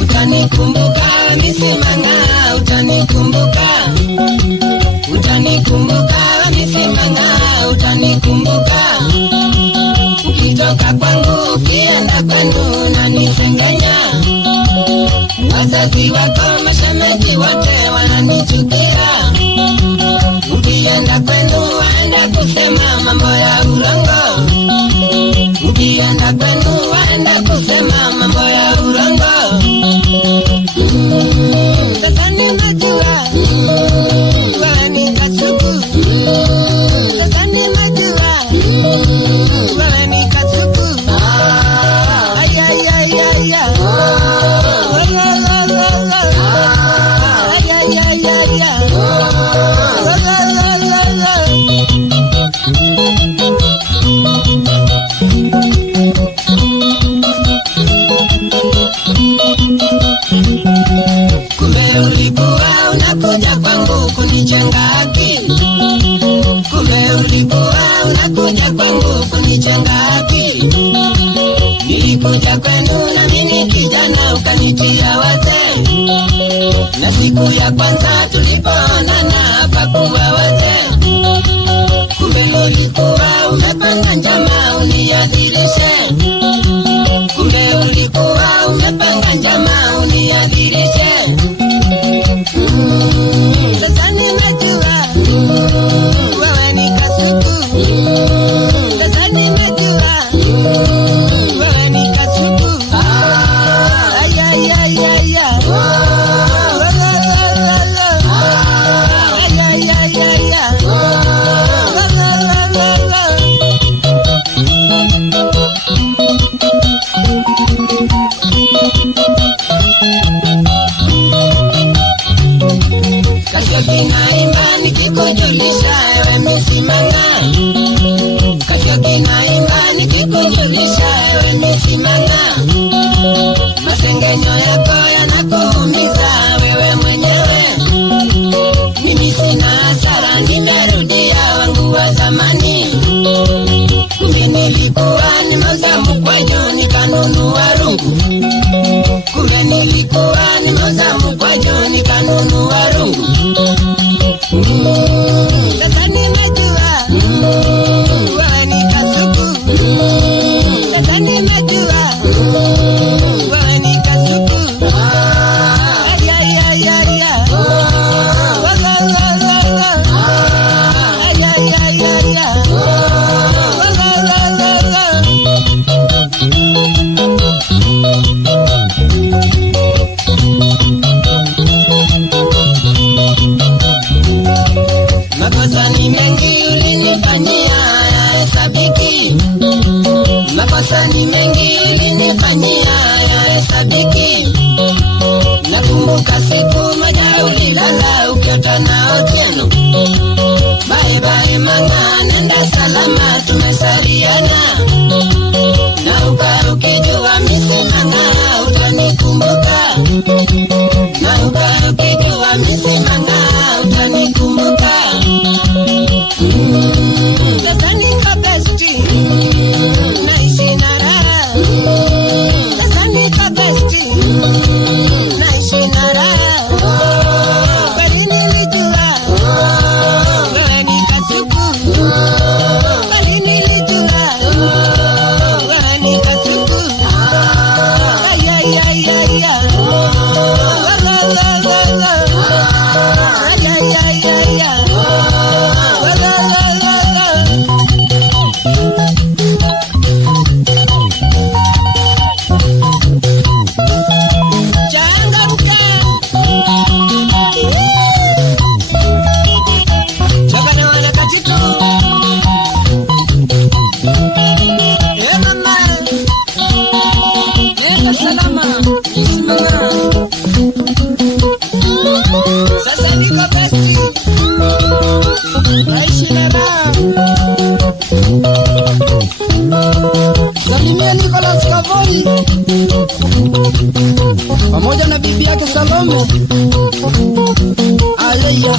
Utanikumbuka misimanga, utanikumbuka. Utanikumbuka misimanga, utanikumbuka. Ukitoka kwangu ukienda kwenu unanisengenya. Wazazi wako mashemeji wote wananichukia. Ukienda kwenu waenda kusema mambo ya urongo. Ukienda kwenu waenda kusema mambo ya urongo. Sasa nimejua wewe ni kasuku. Sasa nimejua wewe ni kasuku. Ay ay ay ay ay. Ay ay ay ay ay. Kumbe ulikuwa unakuja kwangu kunijenga akili. Kumbe ulikuwa unakuja kwangu kunijenga akili. Nilikuja kwenu na mimi kijana ukanitia wazee. Na siku ya kwanza tulipoonana hapakuwa wazee. Kumbe ulikuwa umepanga njama uniadhirishe. Kumbe ulikuwa umepanga njama uniadhirishe. Sasa nimejua wewe ni kasuku. Sasa nimejua wewe ni kasuku. Ay ay ay ay ay. Ay ay ay ay ay. Kasio kinaimba nikikujulisha ewe misimanga. Kasio kinaimba nikikujulisha ewe misimanga. Masengenyo yako yanakuumiza wewe mwenyewe. Mimi sina hasara, nimerudia wangu wa zamani. Kumbe nilikuwa nimeuza mkwaju nikanunua rungu. Kumbe nilikuwa nimeuza mkwaju nikanunua rungu. Sasa nimejua wewe ni kasuku. Sasa nimejua wewe ni kasuku. Ay ay ay ay ay. Ay ay ay ay ay. Makosa ni mengi ulinifanyia hayahesabiki. Makosa ni mengi ulinifanyia hayahesabiki. Nakumbuka siku moja ulilala ukiota na Otieno. Bye bye manga, nenda salama tumesaliana. Na ukijua misimanga utanikumbuka. Na ukijua misimanga utanikumbuka. Sasa niko besti, naishi na raha. Sasa niko besti, naishi na raha. Kweli nilijua wewe ni kasuku. Kweli nilijua wewe ni kasuku. Ay ay ay ay ay. Ay ay ay ay ay. Salimia Nicholas Kavoli pamoja na bibi yake Salome. Aleya